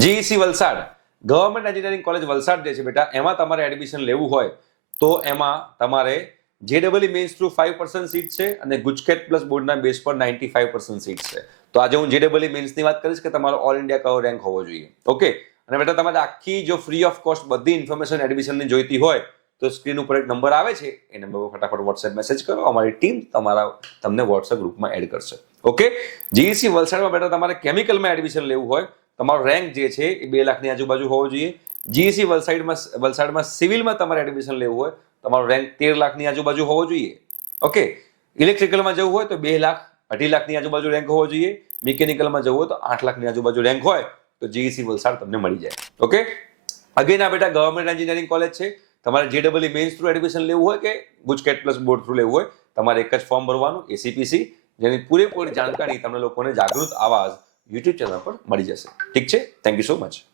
GEC Valsad government engineering college Valsad જે છે બેટા, એમાં તમારે એડમિશન લેવું હોય તો એમાં તમારે જેડબલઈ મેન્સ થ્રુ 5% સીટ છે અને ગુજકેટ પ્લસ બોર્ડના બેઝ પર 95% સીટ છે. તો આજે હું જેડબલઈ મેન્સની વાત કરીશ કે તમારો ઓલ ઇન્ડિયા કયો રેન્ક હોવો જોઈએ. ઓકે, અને બેટા તમારે આખી જો ફ્રી ઓફ કોસ્ટ બધી ઇન્ફોર્મેશન એડમિશનની જોઈતી હોય તો સ્ક્રીન ઉપર એક નંબર આવે છે, એ નંબર પર ફટાફટ વોટ્સએપ મેસેજ કરો, અમારી ટીમ તમને વોટ્સએપ ગ્રુપમાં એડ કરશે. ઓકે, જીઈસી વલસાડમાં બેટા તમારે કેમિકલમાં એડમિશન લેવું હોય, તમારો રેન્ક જે છે એ 2 લાખની આજુબાજુ હોવો જોઈએ. જીઈસી વલસાડમાં સિવિલમાં તમારે એડમિશન લેવું હોય, તમારો રેન્ક 13 લાખની આજુબાજુ હોવો જોઈએ. ઓકે, ઇલેક્ટ્રિકલમાં જવું હોય તો 2 લાખ 2.5 લાખની આજુબાજુ રેન્ક હોવો જોઈએ. મિકેનિકલમાં જવું હોય તો 8 લાખની આજુબાજુ રેન્ક હોય તો જીઈસી વલસાડ તમને મળી જાય. ઓકે, અગેન આ બેટા ગવર્મેન્ટ એન્જિનિયરિંગ કોલેજ છે. તમારે જેડબલઈ મેન્સ થ્રુ એડમિશન લેવું હોય કે ગુજકેટ પ્લસ બોર્ડ થ્રુ લેવું હોય, તમારે એક જ ફોર્મ ભરવાનું, એસીપીસી, જેની પૂરેપૂરી જાણકારી તમને લોકોને જાગૃત આવાજ યુટ્યુબ ચેનલ પર મળી જશે. ઠીક છે, થેન્ક યુ સો મચ.